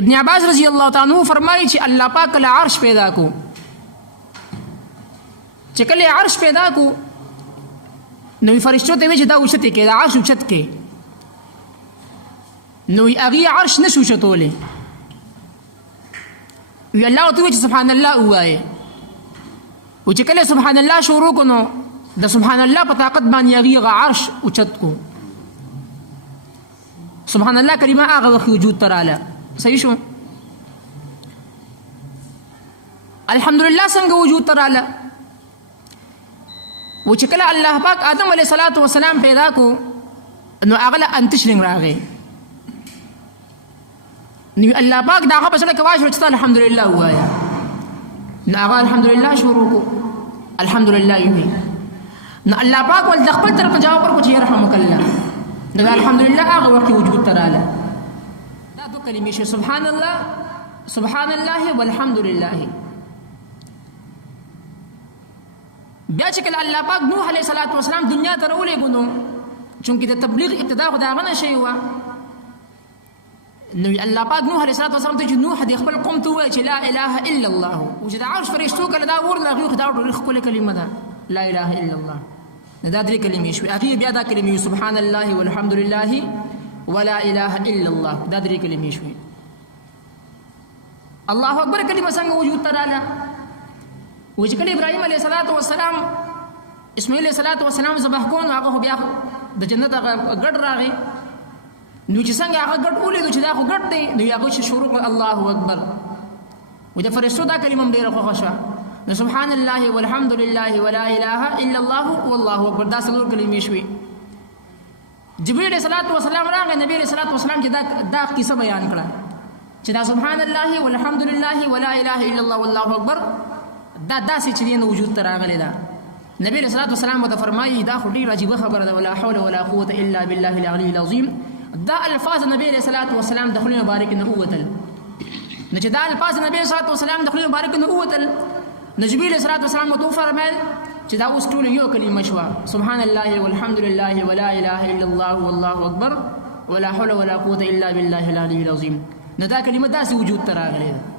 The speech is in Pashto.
ابن عباس رضی اللہ تعالیٰ عنہ فرمایي چې الله پاک کله عرش پیدا کو، چې کله عرش پیدا کو نو فرشتو ته وی چې دا اوچت کې، دا عرش اوچت کې، نو هغه عرش نشو اوچتولی، وی الله ته وی چې سبحان الله ووایه، و چې کله سبحان الله شروع کو نو د سبحان الله په طاقت باندې هغه عرش اوچت کو. سبحان الله کلمه هغه وخت وجود ته رااله. صحیح شو؟ الحمدلله څنګه وجود ته رااله؟ و چې کله الله پاک آدم علیه الصلاۃ والسلام پیدا کو نو هغه له انتشرنګ راغی، نو الله پاک دا هغه په سره کې واښو چې الحمدلله ووایه، نو هغه الحمدلله شروع کو، الحمدلله یې نو الله پاک ول د خپل طرف جواب ورکړو چې يرحمک الله، نو الحمدلله هغه وخت وجود ته رااله. دا دوه کلمې شي، سبحان الله، سبحان الله والحمد لله. بیا چې کله الله پاک نوح علیه السلام دنیا ته راولېږو نو چونکې د تبلیغ ابتدا خو د هغه نه شوې وه، نو الله پاک نوح علیه السلام ته چې نوح د خپل قوم ته ووایه چې لا اله الا الله، او چې د عرش فرشتو کله دا وردل هغوی خو دا ډېره ښکلې کلمه ده، لا اله الا الله. نو دا درې کلمې شوې، هغې بیا دا کلمې سبحان الله والحمد لله ولا اله الا الله، دا درې کلمې شوې. الله اکبر کلمه څنګه وجود ته رااله؟ و چې کله ابراهیم علیه السلام اسماعیل علیه السلام ذبح کړو نو هغه خو بیا د جنت هغه ګډ راغی، نو چې څنګه هغه ګډ ولیدو چې دا خو ګډ دی، نو هغه چې شروع کړ الله اکبر، و د فرشتو دا کلمه هم ډېره خوښه شوه، نو سبحان الله والحمد لله ولا اله الا الله والله اکبر، دا څلور کلمې شوې. جبرئیل علیه السلام راغی، نبی علیه السلام چې دا قصه بیان کړه چې دا سبحان الله والحمد لله ولا اله الا الله والله اکبر دا داسې چې دی نو وجود ته راغلی ده. نبی علیه السلام ورته فرمایي دا خو ډېره عجیبه خبره ده، ولا حول ولا قوة الا بالله العلي العظیم. دا الفاظ نبی علیه السلام د خولې مبارک نه ووتل، نو چې دا الفاظ نبی علیه السلام د خولې مبارک نه ووتل نو جبرئیل علیه السلام ورته وفرمیل چې دا اوس ټول یو کلمه شوه، سبحان الله والحمد لله ولا اله الا الله والله اکبر ولا حول ولا قوة الا بالله العلي العظیم. نو دا کلمه داسې وجود ته راغلی ده.